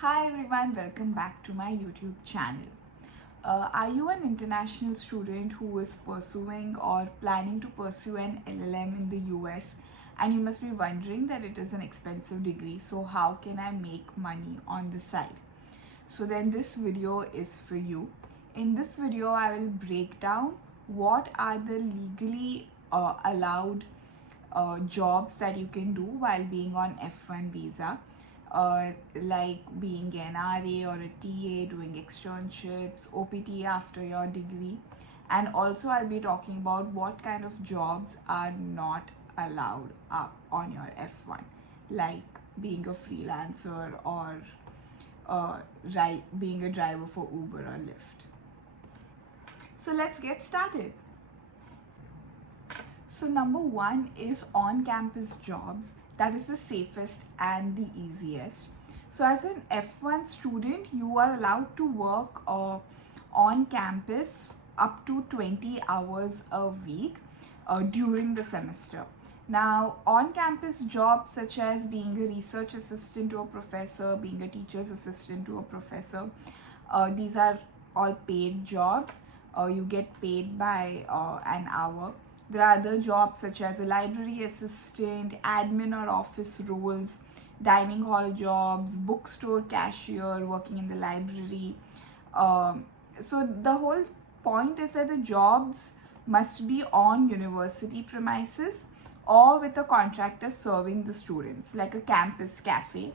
Hi everyone, welcome back to my YouTube channel. Are you an international student who is pursuing or planning to pursue an LLM in the US? And you must be wondering that it is an expensive degree, so how can I make money on the side? So then this video is for you. In this video, I will break down what are the legally allowed jobs that you can do while being on F-1 visa, like being an RA or a TA, doing externships, OPT after your degree. And also I'll be talking about what kind of jobs are not allowed on your F-1, like being a freelancer or being a driver for Uber or Lyft. So let's get started. So number one is on-campus jobs. That is the safest and the easiest. So as an F1 student, you are allowed to work on campus up to 20 hours a week during the semester. Now, on-campus jobs such as being a research assistant to a professor, being a teacher's assistant to a professor, these are all paid jobs. You get paid by an hour. There are other jobs such as a library assistant, admin or office roles, dining hall jobs, bookstore cashier, working in the library. So the whole point is that the jobs must be on university premises or with a contractor serving the students, like a campus cafe.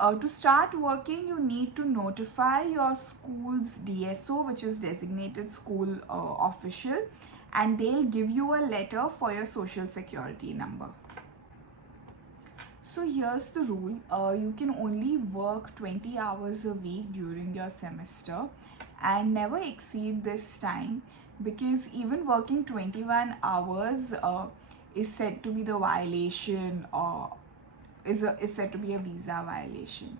To start working, you need to notify your school's DSO, which is designated school official, and they'll give you a letter for your social security number. So here's the rule. You can only work 20 hours a week during your semester and never exceed this time, because even working 21 hours is said to be the violation, or is said to be a visa violation.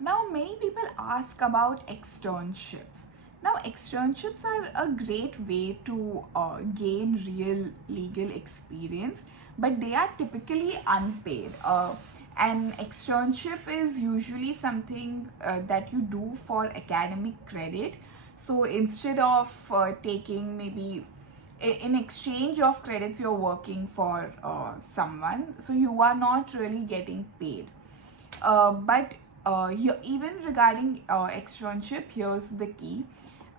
Now many people ask about externships. Now, externships are a great way to gain real legal experience, but they are typically unpaid. An externship is usually something that you do for academic credit. So instead of taking, maybe in exchange of credits, you're working for someone, so you are not really getting paid. But here, even regarding externship, here's the key.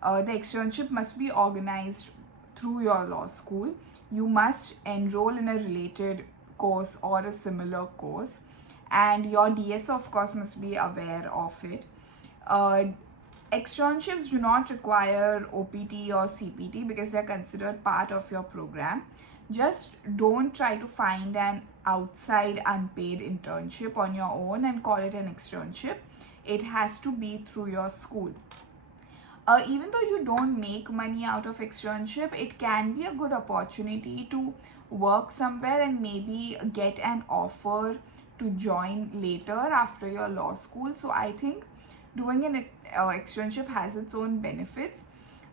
The externship must be organized through your law school. You must enroll in a related course or a similar course, and your DSO, of course, must be aware of it. Externships do not require OPT or CPT because they're considered part of your program. Just don't try to find an outside unpaid internship on your own and call it an externship. It has to be through your school. Even though you don't make money out of externship, it can be a good opportunity to work somewhere and maybe get an offer to join later after your law school. So I think doing an externship has its own benefits.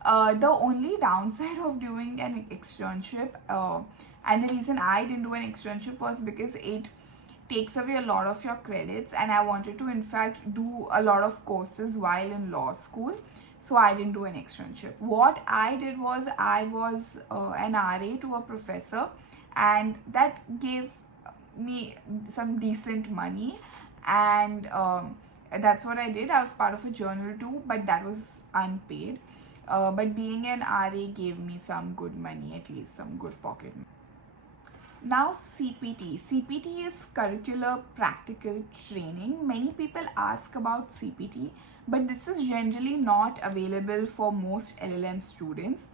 The only downside of doing an externship, and the reason I didn't do an externship, was because it takes away a lot of your credits, and I wanted to in fact do a lot of courses while in law school, so I didn't do an externship. What I did was I was an RA to a professor, and that gave me some decent money, and that's what I did. I was part of a journal too, but that was unpaid. But being an RA gave me some good money, at least some good pocket money. Now CPT. CPT is curricular practical training. Many people ask about CPT, but this is generally not available for most LLM students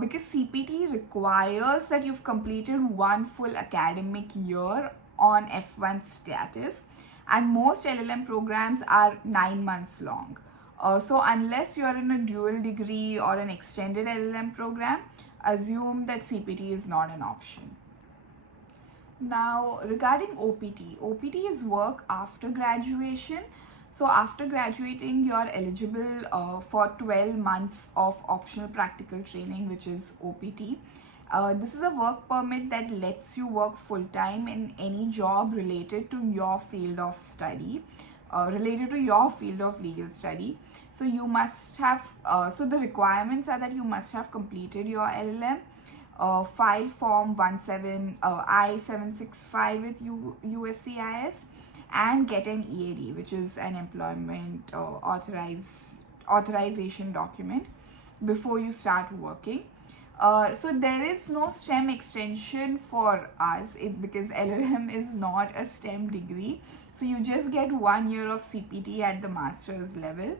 because CPT requires that you've completed one full academic year on F1 status, and most LLM programs are 9 months long. So unless you're in a dual degree or an extended LLM program, assume that CPT is not an option. Now regarding OPT, OPT is work after graduation. So after graduating, you're eligible for 12 months of optional practical training, which is OPT. This is a work permit that lets you work full-time in any job related to your field of study. related to your field of legal study. So you must have, so the requirements are that you must have completed your LLM, file form I-765 with USCIS, and get an EAD, which is an employment authorization document, before you start working. So there is no STEM extension for us because LLM is not a STEM degree. So you just get 1 year of CPT at the master's level.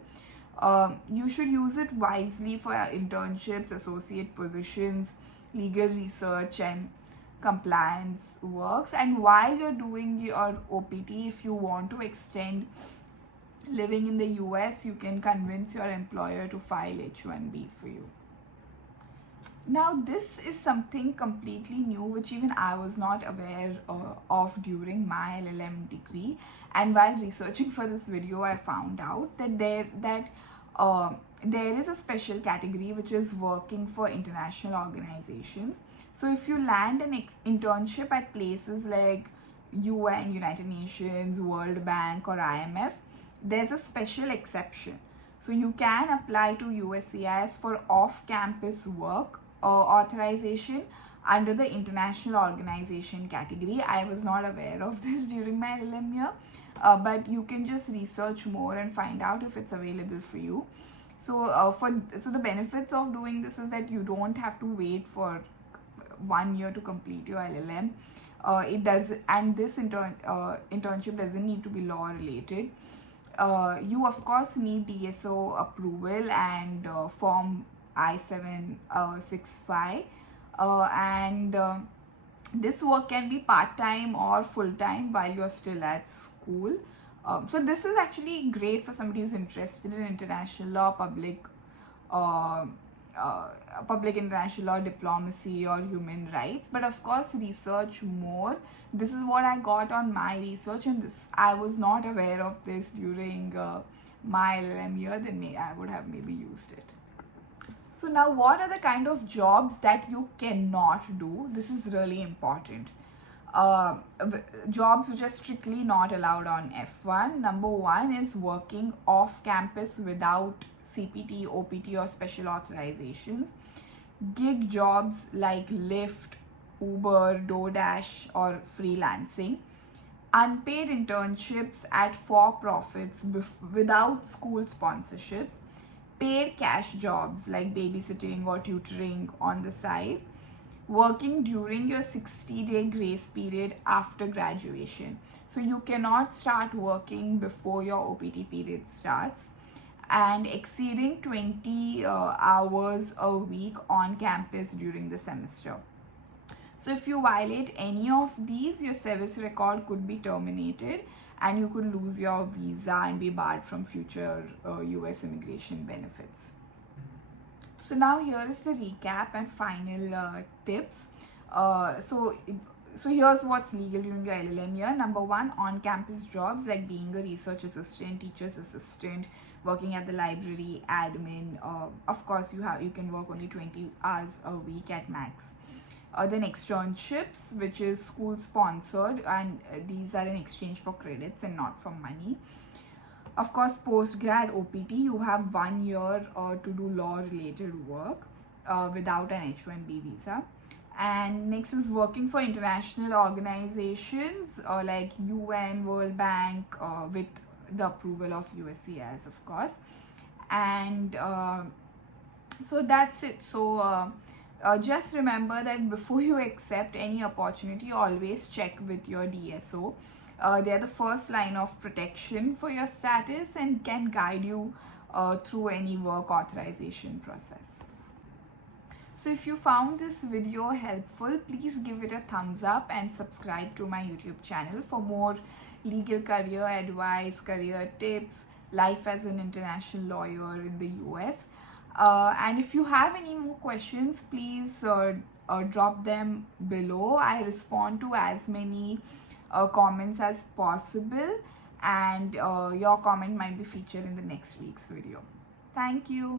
You should use it wisely for internships, associate positions, legal research, and compliance works. And while you're doing your OPT, if you want to extend living in the US, you can convince your employer to file H-1B for you. Now, this is something completely new which even I was not aware of during my LLM degree, and while researching for this video I found out that there is a special category which is working for international organizations. So if you land an internship at places like UN, United Nations, World Bank, or IMF, there's a special exception. So you can apply to USCIS for off-campus work authorization under the international organization category. I was not aware of this during my LLM year, but you can just research more and find out if it's available for you. So so the benefits of doing this is that you don't have to wait for 1 year to complete your LLM. And this internship doesn't need to be law related. You of course need DSO approval and form I-765, and this work can be part-time or full-time while you're still at school. So this is actually great for somebody who's interested in international law, public international law, diplomacy, or human rights. But of course, research more. This is what I got on my research, and I was not aware of this during my LLM year. Then I would have maybe used it. So now, what are the kind of jobs that you cannot do? This is really important. Jobs which are strictly not allowed on F-1. Number one is working off campus without CPT, OPT, or special authorizations. Gig jobs like Lyft, Uber, DoorDash, or freelancing. Unpaid internships at for-profits without school sponsorships. Paid cash jobs like babysitting or tutoring on the side. Working during your 60-day grace period after graduation. So you cannot start working before your OPT period starts. And exceeding 20 hours a week on campus during the semester. So if you violate any of these, your service record could be terminated and you could lose your visa and be barred from future US immigration benefits. So now here is the recap and final tips. So here's what's legal during your LLM year. Number one, on-campus jobs like being a research assistant, teacher's assistant, working at the library, admin. Of course, you can work only 20 hours a week at max. Then externships, which is school sponsored, and these are in exchange for credits and not for money. Of course, post-grad OPT, you have 1 year to do law-related work without an H-1B visa. And next is working for international organizations like UN, World Bank, with the approval of USCIS, of course. And so that's it. So just remember that before you accept any opportunity, always check with your DSO. They're the first line of protection for your status and can guide you through any work authorization process. So if you found this video helpful, please give it a thumbs up and subscribe to my YouTube channel for more legal career advice, career tips, life as an international lawyer in the US. And if you have any more questions, please drop them below. I respond to as many comments as possible, and your comment might be featured in the next week's video. Thank you.